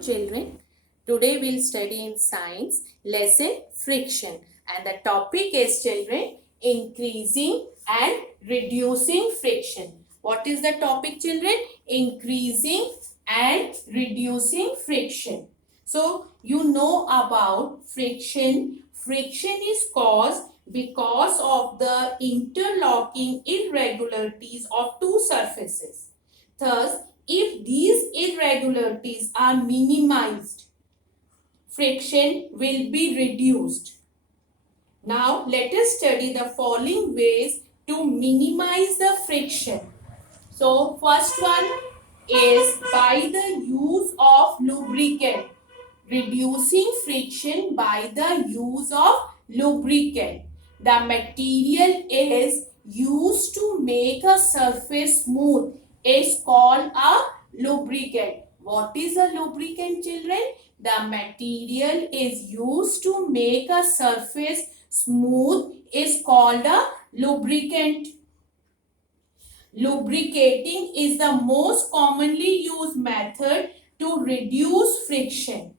children. Today we'll study in science lesson friction, and the topic is children increasing and reducing friction. What is the topic children? Increasing and reducing friction. So you know about friction. Friction is caused because of the interlocking irregularities of two surfaces. Thus, if these irregularities are minimized, friction will be reduced. Now, let us study the following ways to minimize the friction. So, first one is by the use of lubricant. Reducing friction by the use of lubricant. The material is used to make a surface smooth is called a lubricant. What is a lubricant, children? The material is used to make a surface smooth is called a lubricant. Lubricating is the most commonly used method to reduce friction.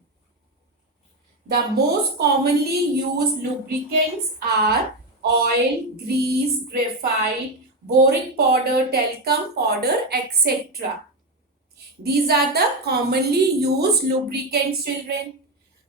The most commonly used lubricants are oil, grease, graphite, boric powder, talcum powder, etc. These are the commonly used lubricants, children.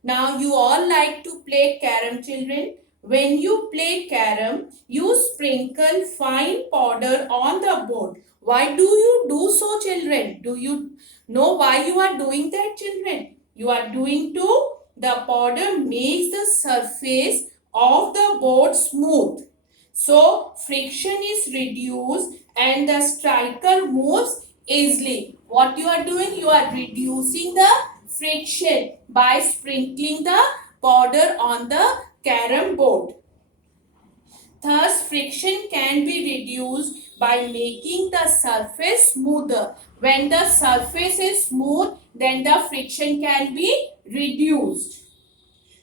Now you all like to play carom, children. When you play carom, you sprinkle fine powder on the board. Why do you do so, children? Do you know why you are doing that, children? You are doing to the powder makes the surface of the board smooth. So friction is reduced and the striker moves easily. What you are doing? You are reducing the friction by sprinkling the powder on the carom board. Thus, friction can be reduced by making the surface smoother. When the surface is smooth, then the friction can be reduced.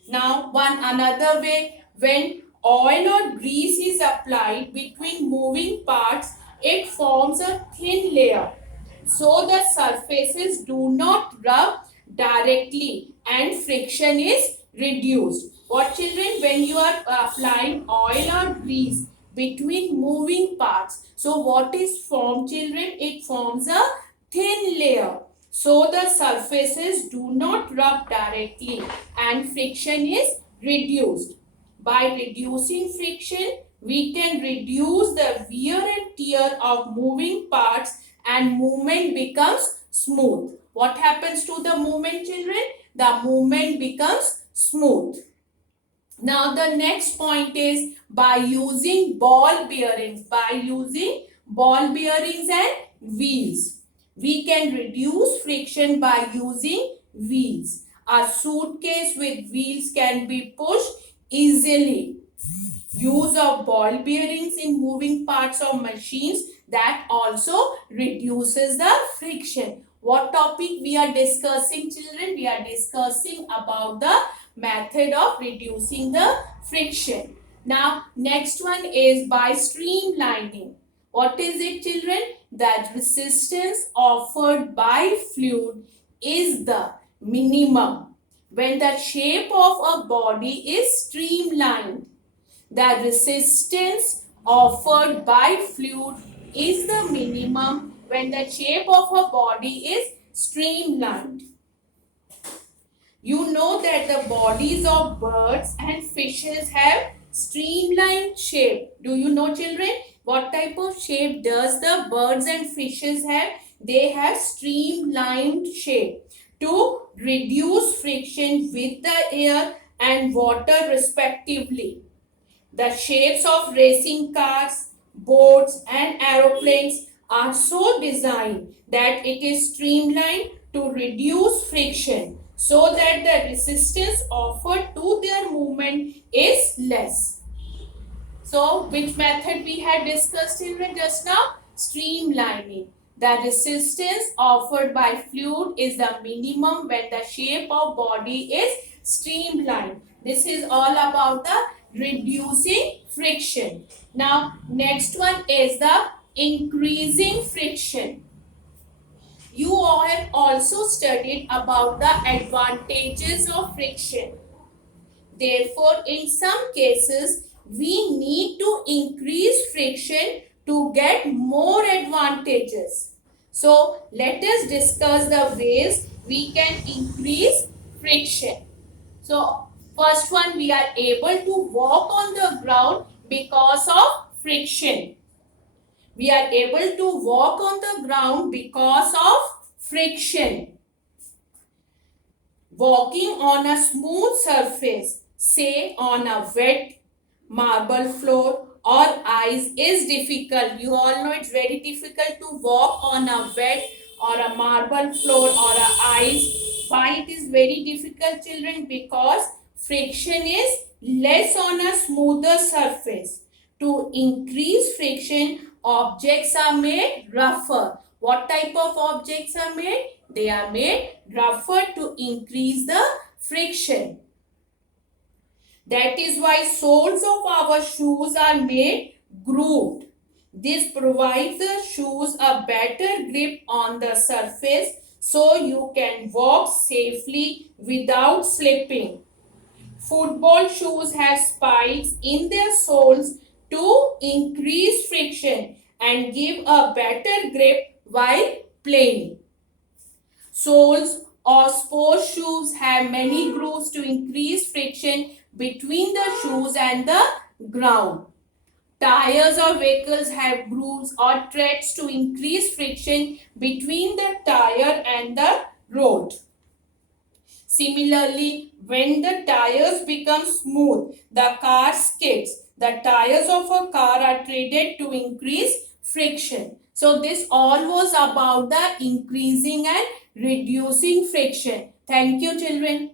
Now, one another way, when oil or grease is applied between moving parts, it forms a thin layer. So, the surfaces do not rub directly and friction is reduced. What, children? When you are applying oil or grease between moving parts, so what is formed, children? It forms a thin layer. So the surfaces do not rub directly and friction is reduced. By reducing friction, we can reduce the wear and tear of moving parts and movement becomes smooth. What happens to the movement, children? The movement becomes smooth. Now the next point is by using ball bearings. By using ball bearings and wheels, we can reduce friction by using wheels. A suitcase with wheels can be pushed easily. Use of ball bearings in moving parts of machines, that also reduces the friction. What topic we are discussing, children? We are discussing about the method of reducing the friction. Now, next one is by streamlining. What is it, children? That resistance offered by fluid is the minimum when the shape of a body is streamlined. The resistance offered by fluid is the minimum when the shape of a body is streamlined. You know that the bodies of birds and fishes have streamlined shape. Do you know, children? What type of shape does the birds and fishes have? They have streamlined shape to reduce friction with the air and water respectively. The shapes of racing cars, boats and aeroplanes are so designed that it is streamlined to reduce friction so that the resistance offered to their movement is less. So, which method we had discussed children just now? Streamlining. The resistance offered by fluid is the minimum when the shape of body is streamlined. This is all about the reducing friction. Now, next one is the increasing friction. you all have also studied about the advantages of friction. Therefore, in some cases, we need to increase friction to get more advantages. So, let us discuss the ways we can increase friction. So, first one, we are able to walk on the ground because of friction. We are able to walk on the ground because of friction. Walking on a smooth surface, say on a wet marble floor or ice, is difficult. You all know it's very difficult to walk on a wet or a marble floor or a ice. Why it is very difficult, children? Because friction is less on a smoother surface. To increase friction, objects are made rougher. What type of objects are made? They are made rougher to increase the friction. That is why soles of our shoes are made grooved. This provides the shoes a better grip on the surface so you can walk safely without slipping. Football shoes have spikes in their soles to increase friction and give a better grip while playing. Soles or sports shoes have many grooves to increase friction between the shoes and the ground. Tires of vehicles have grooves or treads to increase friction between the tire and the road. Similarly, when the tires become smooth, the car skids. The tires of a car are treated to increase friction. So this all was about the increasing and reducing friction. Thank you, children.